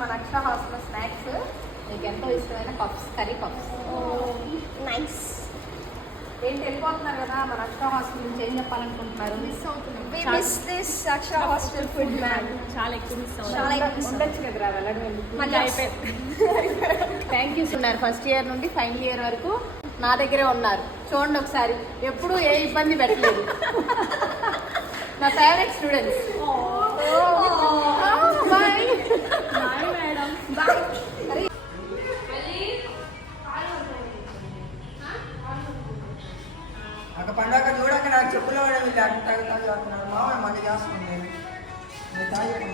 మన అక్షర hostel snacks మీకు ఎంతో ఇష్టమైన పఫ్స్, కర్రీ పఫ్స్. నైస్. ఏంటి వెళ్ళిపోతున్నారు కదా, మన అక్షర హాస్టల్ నుంచి ఏం చెప్పాలనుకుంటున్నారు? మిస్ అవుతున్నాం. We miss this Akshara hostel food ma'am. చాలా ఎక్కువ మిస్ అవుతుంది. చాలా ఎక్కువ ఉండొచ్చు కదరా, వెళ్ళడం. మళ్ళీ అయిపోయింది. థ్యాంక్ యూ ఉన్నారు ఫస్ట్ ఇయర్ నుండి ఫైనల్ ఇయర్ వరకు నా దగ్గరే ఉన్నారు. చూడండి ఒకసారి, ఎప్పుడూ ఏ ఇబ్బంది పెట్టలేదు. నా favourite students. Bye bye madam. Bye. అక్కడ పండగ చూడక నాకు చెప్పులు వాడే వీళ్ళు అట్ట తాగుతున్నారు. మామూలు మళ్ళీ చేస్తుంది. తాగేయడం